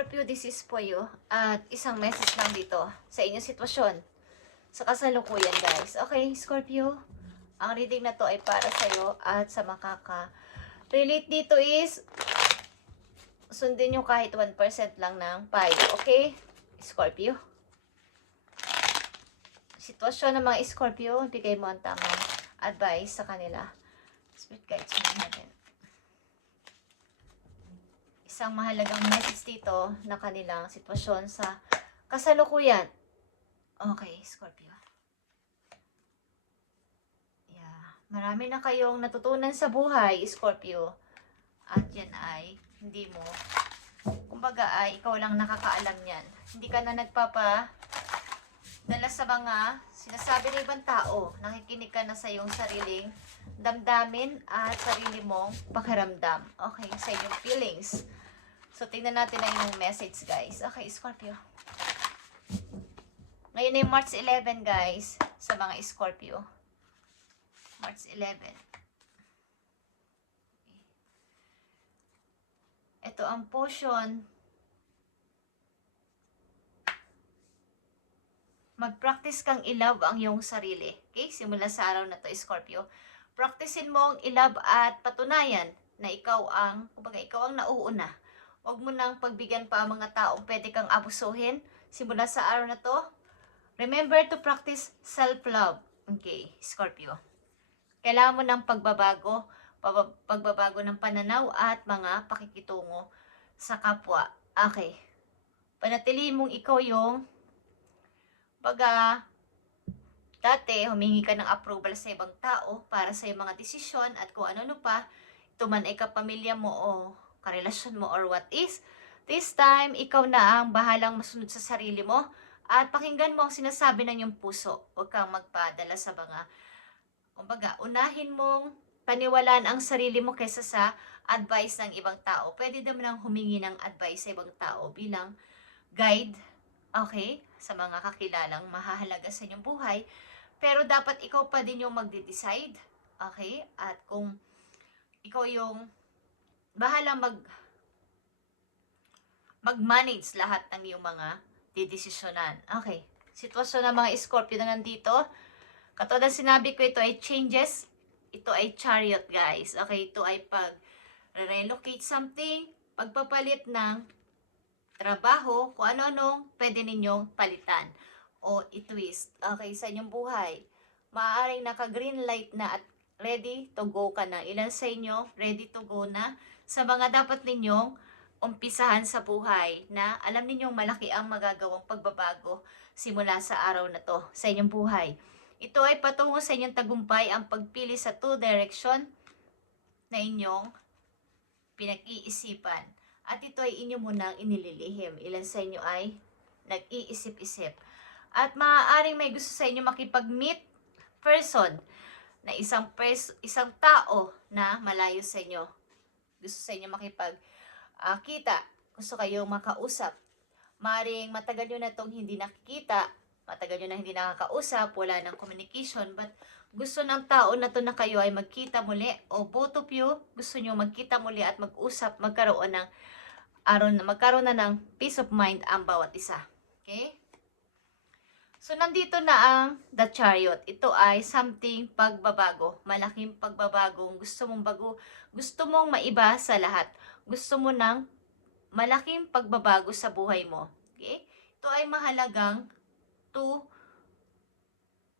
Scorpio, this is for you. At isang message lang dito sa inyong sitwasyon. Sa kasalukuyan, guys. Okay, Scorpio. Ang reading na to ay para sa'yo at sa makaka-relate dito is sundin nyo kahit 1% lang ng payo. Okay, Scorpio. Sitwasyon ng mga Scorpio, bigay mo ang tamang advice sa kanila. Spirit guides mo natin. Isang mahalagang message dito na kanilang sitwasyon sa kasalukuyan. Okay, Scorpio. Yeah. Marami na kayong natutunan sa buhay, Scorpio. At yan ay hindi mo, kumbaga ay ikaw lang nakakaalam yan. Hindi ka na nagpapadala sa mga sinasabi ng ibang tao. Nakikinig ka na sa iyong sariling damdamin at sarili mong pakiramdam. Okay, sa iyong feelings. So, tingnan natin na yung message, guys. Okay, Scorpio. Ngayon ay March 11, guys, sa mga Scorpio. March 11. Ito ang potion. Mag-practice kang i-love ang iyong sarili. Okay? Simula sa araw na to, Scorpio. Practicein mo ang i-love at patunayan na ikaw ang, kumbaga, ikaw ang nauuna. Huwag mo nang pagbigyan pa ang mga taong pwede kang abusuhin. Simula sa araw na to, remember to practice self-love. Okay, Scorpio. Kailangan mo ng pagbabago ng pananaw at mga pakikitungo sa kapwa. Okay. Panatilihin mong ikaw yung dati humingi ka ng approval sa ibang tao para sa iyong mga desisyon at kung ano-ano pa, ito man ay kapamilya mo o karelasyon mo or what is. This time, ikaw na ang bahalang masunod sa sarili mo at pakinggan mo ang sinasabi ng iyong puso. Huwag kang magpadala sa mga, kumbaga, unahin mong paniwalaan ang sarili mo kaysa sa advice ng ibang tao. Pwede naman ang humingi ng advice sa ibang tao bilang guide, okay, sa mga kakilalang mahahalaga sa inyong buhay. Pero dapat ikaw pa din yung magde-decide, okay? At kung ikaw yung bahala mag-manage lahat ng iyong mga didesisyonan. Okay. Sitwasyon ng mga Scorpio na nandito. Katulad sinabi ko, ito ay changes. Ito ay chariot, guys. Okay, ito ay pag-relocate something, pagpapalit ng trabaho, kung ano-anong pwede ninyong palitan o i-twist. Okay, sa inyong buhay. Maaaring naka-green light na at ready to go ka na. Ilan sa inyo ready to go na sa mga dapat ninyong umpisahan sa buhay na alam ninyong malaki ang magagawang pagbabago simula sa araw na to sa inyong buhay. Ito ay patungo sa inyong tagumpay ang pagpili sa two direction na inyong pinag-iisipan. At ito ay inyo munang inililihim. Ilan sa inyo ay nag-iisip-isip. At maaaring may gusto sa inyo makipag-meet person na isang tao na malayo sa inyo. Gusto sa inyo makipag-kita. Gusto kayong makausap. Maring matagal nyo na itong hindi nakikita. Matagal nyo na hindi nakakausap. Wala ng communication. But gusto ng tao na to na kayo ay magkita muli. O both of you, gusto nyo magkita muli at mag-usap. Magkaroon na ng peace of mind ang bawat isa. Okay? So, nandito na ang The Chariot. Ito ay something pagbabago. Malaking pagbabagong gusto mong bago. Gusto mong maiba sa lahat. Gusto mo ng malaking pagbabago sa buhay mo. Okay? Ito ay mahalagang two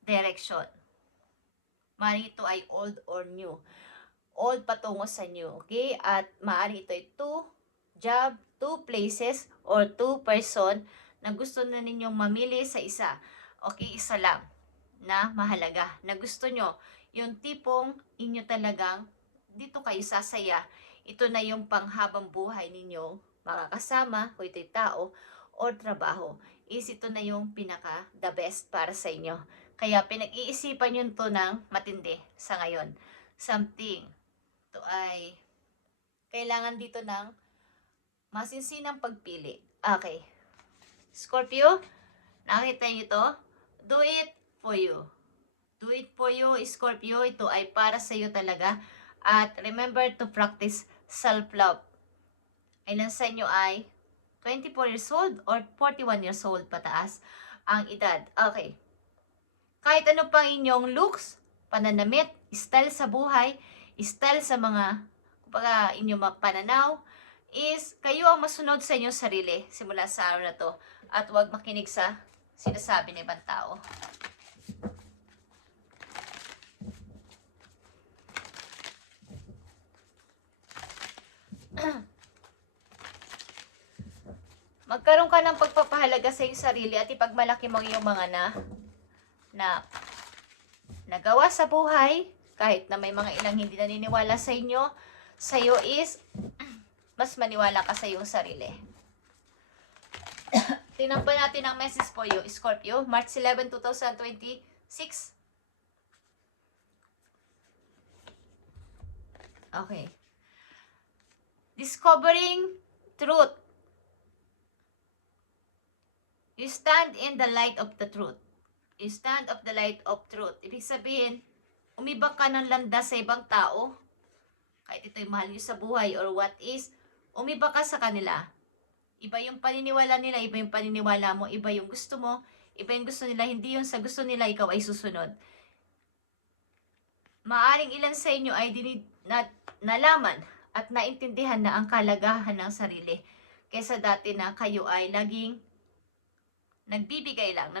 direction. Maaaring ito ay old or new. Old patungo sa new. Okay? At maaaring ito ay two job, two places, or two person na gusto na ninyong mamili sa isa. Okay, isa lang na mahalaga. Na gusto nyo, yung tipong inyo talagang dito kayo sasaya. Ito na yung panghabang buhay ninyong makakasama, kung ito'y tao o trabaho. Ito na yung pinaka the best para sa inyo. Kaya pinag-iisipan nyo ito ng matindi sa ngayon. Something. Ito ay kailangan dito ng masinsinang pagpili. Okay. Scorpio, nakita niyo ito? Do it for you. Do it for you, Scorpio. Ito ay para sa iyo talaga. At remember to practice self-love. Ilan sa inyo ay 24 years old or 41 years old pataas ang edad. Okay. Kahit ano pang inyong looks, pananamit, style sa buhay, style sa mga kumbaga inyong mga pananaw, is kayo ang masunod sa inyong sarili simula sa araw na to at huwag makinig sa sinasabi ng ibang tao. Magkaroon ka ng pagpapahalaga sa iyong sarili at ipagmalaki mo yung mga na nagawa sa buhay, kahit na may mga ilang hindi naniniwala sa inyo, sa iyo is mas maniwala ka sa iyong sarili. Tingnan pa natin ang message for you, Scorpio, March 11, 2026. Okay. Discovering truth. You stand in the light of the truth. You stand of the light of truth. Ibig sabihin, umibang ka ng landas sa ibang tao. Kahit ito'y mahal nyo sa buhay or what is, umibang ka sa kanila. Iba yung paniniwala nila, iba yung paniniwala mo, iba yung gusto mo, iba yung gusto nila, hindi yung sa gusto nila, ikaw ay susunod. Maaring ilan sa inyo ay nalaman at naintindihan na ang kalagahan ng sarili. Kesa dati na kayo ay laging nagbibigay lang,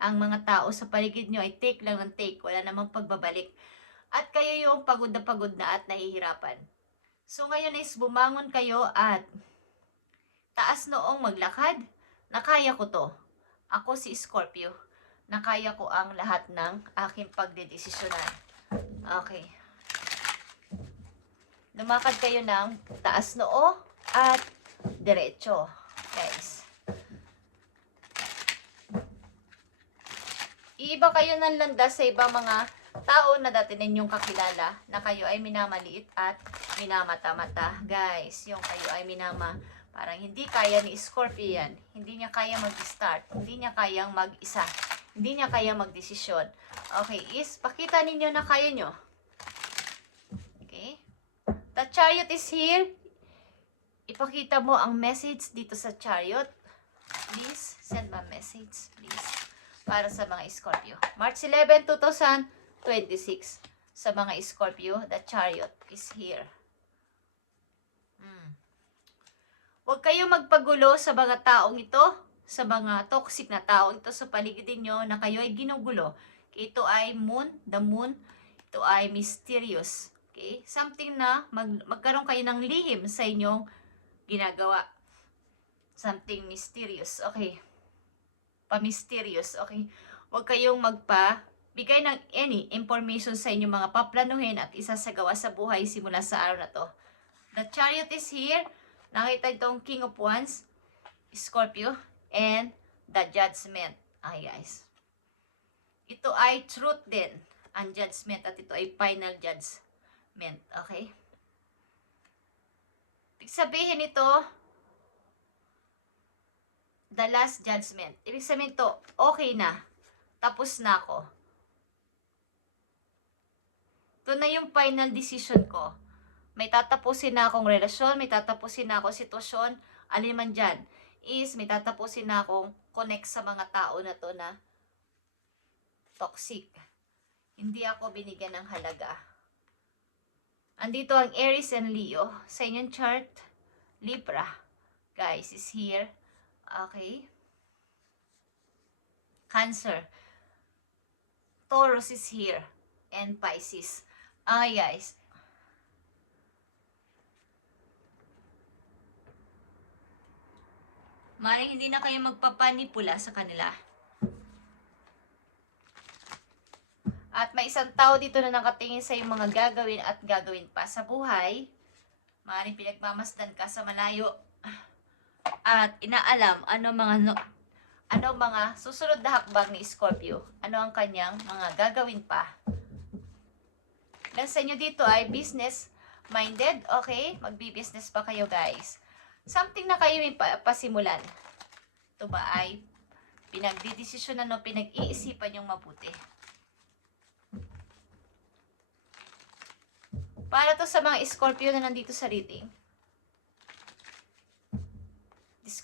ang mga tao sa paligid nyo ay take lang ng take, wala namang pagbabalik. At kayo yung pagod na at nahihirapan. So ngayon is bumangon kayo at taas noong maglakad, nakaya ko to. Ako si Scorpio, nakaya ko ang lahat ng aking pagdedesisyonan. Okay. Lumakad kayo ng taas noo at diretso, guys. Iiba kayo ng landas sa ibang mga tao na dati ninyong kakilala na kayo ay minamaliit at minamata-mata. Guys, yung kayo ay parang hindi kaya ni Scorpio yan. Hindi niya kaya mag-start. Hindi niya kayang mag-isa. Hindi niya kaya mag-desisyon. Okay, is pakita ninyo na kaya nyo. Okay? The chariot is here. Ipakita mo ang message dito sa chariot. Please, send my message, please. Para sa mga Scorpio. March 11, 2026. Sa mga Scorpio, the chariot is here. Huwag kayong magpagulo sa mga taong ito, sa mga toxic na taong ito sa paligid niyo na kayo ay ginugulo. Ito ay moon, the moon. Ito ay mysterious. Okay? Something na magkaroon kayo ng lihim sa inyong ginagawa. Something mysterious. Okay. Pa-mysterious. Okay. Huwag kayong magpabigay ng any information sa inyong mga paplanuhin at isasagawa sa buhay simula sa araw na to. The chariot is here. Nakita itong King of Wands, Scorpio, and the Judgment. Ay guys. Ito ay truth din, ang judgment, at ito ay final judgment. Okay? Ibig sabihin ito, the last judgment. Ibig sabihin ito, okay na. Tapos na ako. Ito na yung final decision ko. May tatapusin na akong relasyon, may tatapusin na akong sitwasyon, alin man dyan, is may tatapusin na akong connect sa mga tao na to na toxic. Hindi ako binigyan ng halaga. Andito ang Aries and Leo. Sa inyong chart, Libra, guys, is here. Okay. Cancer. Taurus is here. And Pisces. Okay, guys. Maring hindi na kayo magpapanipula sa kanila. At may isang tao dito na nakatingin sa yung mga gagawin at gagawin pa sa buhay. Maring pinagmamasdan ka sa malayo. At inaalam ano mga susunod na hakbang ni Scorpio. Ano ang kanyang mga gagawin pa. Ilan sa inyo dito ay business minded. Okay? Magbi-business pa kayo, guys. Something na kayo may pasimulan. Ito ba ay pinagdidesisyonan o pinag-iisipan yung mabuti. Para to sa mga Scorpio na nandito sa reading.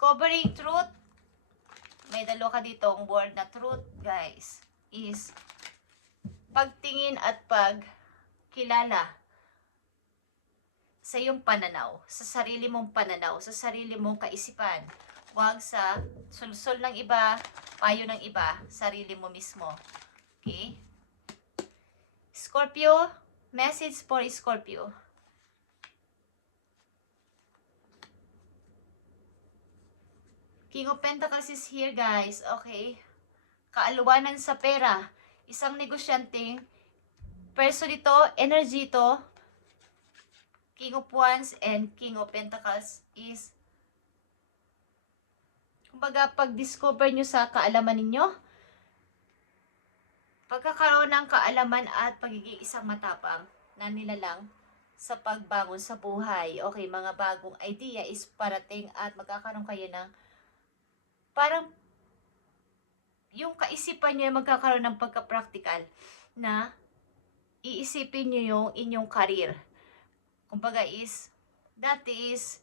discovering truth. May dalawa ka dito ang word na truth, guys. Is pagtingin at pagkilala sa iyong pananaw, sa sarili mong pananaw, sa sarili mong kaisipan. Huwag sa sulsol ng iba, payo ng iba, sarili mo mismo. Okay? Scorpio, message for Scorpio. King of Pentacles is here, guys. Okay? Kaaluwanan sa pera. Isang negosyanteng person ito, energy ito. King of Wands and King of Pentacles is, kumbaga, pag-discover nyo sa kaalaman ninyo, pagkakaroon ng kaalaman at pagiging isang matapang na nilalang sa pagbangon sa buhay. Okay, mga bagong idea is parating at magkakaroon kayo ng parang yung kaisipan nyo ay magkakaroon ng pagka-practical na iisipin nyo yung inyong career. Kumbaga is, dati is,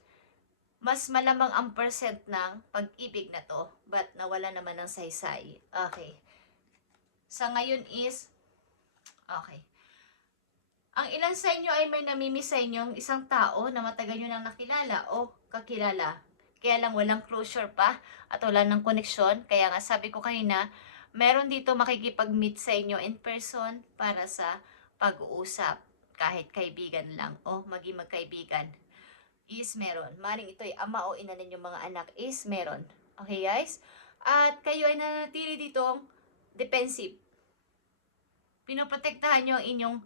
mas malamang ang percent ng pag-ibig na to, but nawala naman ng saysay. Okay. Sa ngayon is, okay. Ang ilan sa inyo ay may namimiss sa inyong isang tao na matagal nyo nang nakilala o kakilala. Kaya lang walang closure pa at wala ng koneksyon. Kaya nga sabi ko kanina, meron dito makikipag-meet sa inyo in person para sa pag-uusap. Kahit kaibigan lang o maging magkaibigan is meron. Maring ito ay ama o ina ninyong mga anak is meron. Okay, guys? At kayo ay nanatili ditong defensive. Pinoprotektahan nyo ang inyong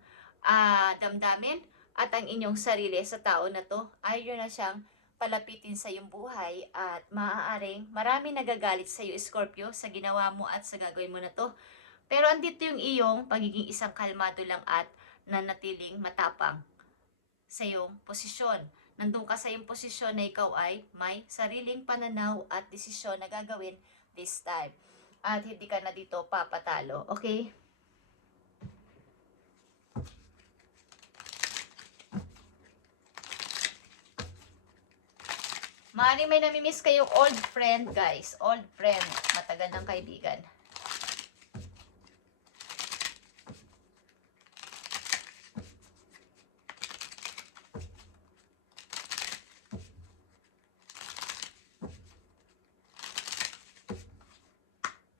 damdamin at ang inyong sarili sa tao na to. Ayaw na siyang palapitin sa iyong buhay at maaaring marami nagagalit sa iyo, Scorpio, sa ginawa mo at sa gagawin mo na to. Pero andito yung iyong pagiging isang kalmado lang at nanatiling matapang sa iyong posisyon. Nandun ka sa iyong posisyon na ikaw ay may sariling pananaw at desisyon na gagawin this time. At hindi ka na dito papatalo. Okay? Maaaring may namimiss kayong old friend, guys. Old friend. Matagal ng kaibigan.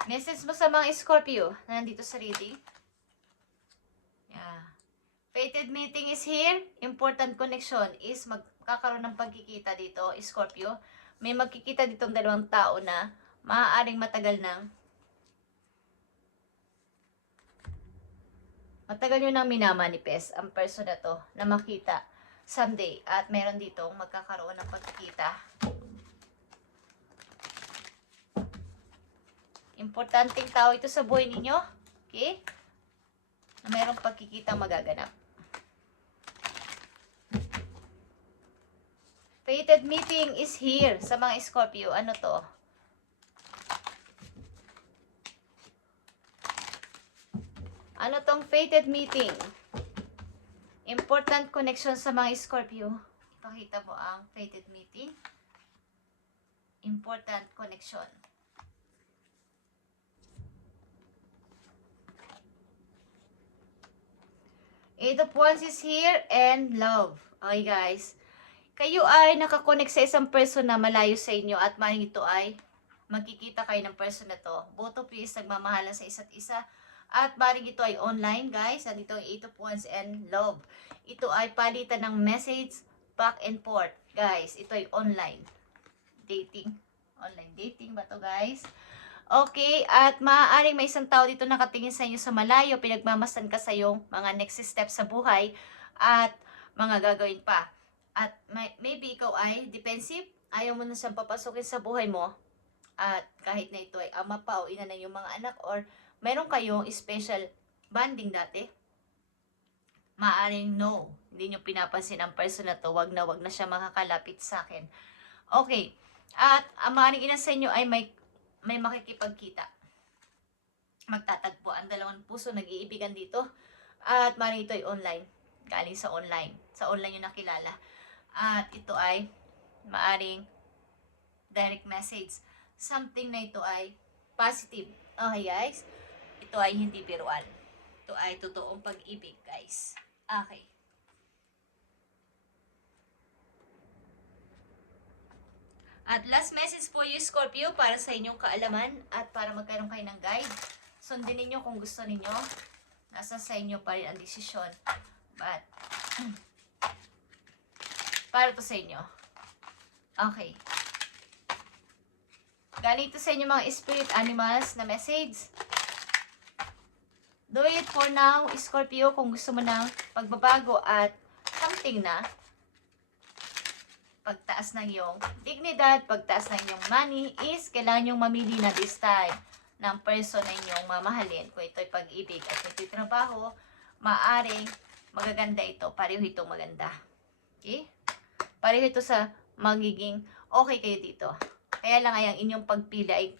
Message mo sa mga Scorpio na nandito sa reading. Yeah. Fated meeting is here. Important connection is magkakaroon ng pagkikita dito, Scorpio. May magkikita ditong dalawang tao na maaaring matagal nyo nang minamanifest ang person na to na makita someday. At meron ditong magkakaroon ng pagkikita. Importanteng tao ito sa buhay ninyo. Okay? Na mayroong pagkikita magaganap. Fated meeting is here sa mga Scorpio. Ano to? Ano tong fated meeting? Important connection sa mga Scorpio. Pakita mo ang fated meeting. Important connection. Eight of Wands is here and love. Okay, guys. Kayo ay nakakonect sa isang person na malayo sa inyo at maaaring ito ay magkikita kayo ng person na to. Both of you is nagmamahalan sa isa't isa at maaaring ito ay online, guys. At ito ay Eight of Wands and love. Ito ay palitan ng message back and forth, guys. Ito ay online dating. Online dating ba to, guys? Okay, at maaaring may isang tao dito nakatingin sa inyo sa malayo, pinagmamasdan ka sa iyong mga next step sa buhay at mga gagawin pa. At maybe ikaw ay defensive, ayaw mo na siyang papasukin sa buhay mo. At kahit na ito ay ama pa o ina na yung mga anak or meron kayong special bonding dati, maaaring no, hindi nyo pinapansin ang person na to, wag na siya makakalapit sa akin. Okay, at maaaring ilan sa inyo ay may makikipagkita. Magtatagpo ang dalawang puso, nag-iibigan dito. At maaaring ito ay online. Galing sa online. Sa online yung nakilala. At ito ay maaaring direct message. Something na ito ay positive. Okay guys? Ito ay hindi biruan. Ito ay totoong pag-ibig guys. Okay. At last message po yung Scorpio para sa inyong kaalaman at para magkaroon kayo ng guide. Sundin ninyo kung gusto ninyo. Nasa sa inyo pa rin ang desisyon. But, para to sa inyo. Okay. Galing ito sa inyo mga spirit animals na message. Do it for now, Scorpio, kung gusto mo ng pagbabago at something na pagtaas ng iyong dignidad, pagtaas ng iyong money is kailangan nyong mamili na this time ng person na inyong mamahalin. Kung ito'y pag-ibig at ito'y trabaho, maaring magaganda ito. Pareho itong maganda. Okay? Pareho ito sa magiging okay kayo dito. Kaya lang ay ang inyong pagpili ay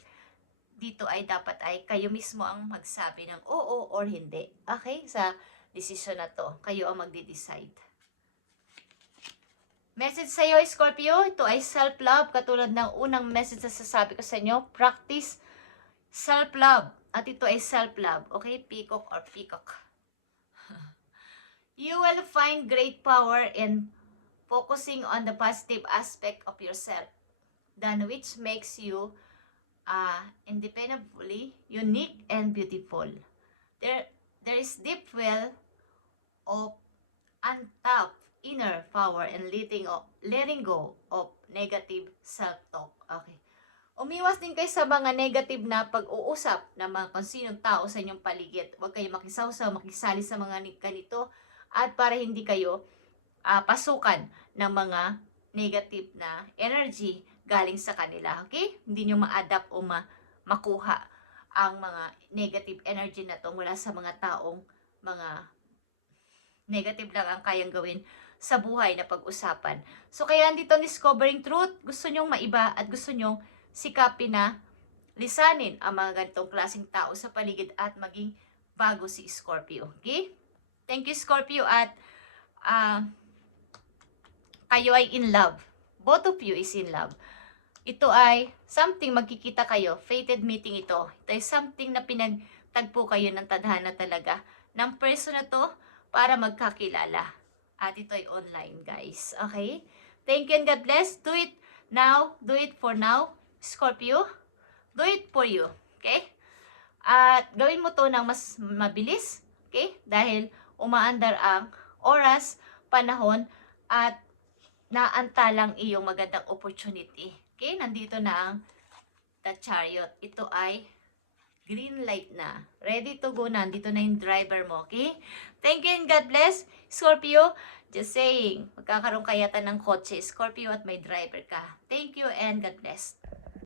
dito ay dapat ay kayo mismo ang magsabi ng oo or hindi. Okay? Sa decision na to, kayo ang magde-decide. Message sa iyo, Scorpio, ito ay self-love. Katulad ng unang message na sasabi ko sa inyo, practice self-love. At ito ay self-love. Okay? Peacock or peacock. You will find great power in focusing on the positive aspect of yourself, than which makes you independently unique and beautiful. There is deep well of untapped inner power and letting go of negative self-talk. Okay. Umiwas din kayo sa mga negative na pag-uusap ng mga kung sinong tao sa inyong paligid. Huwag kayo makisawsaw, makisali sa mga ganito at para hindi kayo pasukan ng mga negative na energy galing sa kanila. Okay? Hindi nyo ma-adapt o makuha ang mga negative energy na to mula sa mga taong mga negative lang ang kayang gawin sa buhay na pag-usapan. So, kaya dito discovering truth, gusto nyong maiba at gusto nyong sikapin na lisanin ang mga ganitong klaseng tao sa paligid at maging bago si Scorpio. Okay? Thank you, Scorpio. At kayo ay in love. Both of you is in love. Ito ay something magkikita kayo. Fated meeting ito. Ito ay something na pinagtagpo kayo ng tadhana talaga ng person na to para magkakilala. At ito ay online, guys. Okay? Thank you and God bless. Do it now. Do it for now, Scorpio. Do it for you. Okay? At gawin mo to ng mas mabilis. Okay? Dahil umaandar ang oras, panahon, at naantalang iyong magandang opportunity. Okay? Nandito na ang The Chariot. Ito ay green light na. Ready to go na. Nandito na yung driver mo. Okay? Thank you and God bless. Scorpio, just saying, magkakaroon kayata ng kotse, Scorpio, at may driver ka. Thank you and God bless.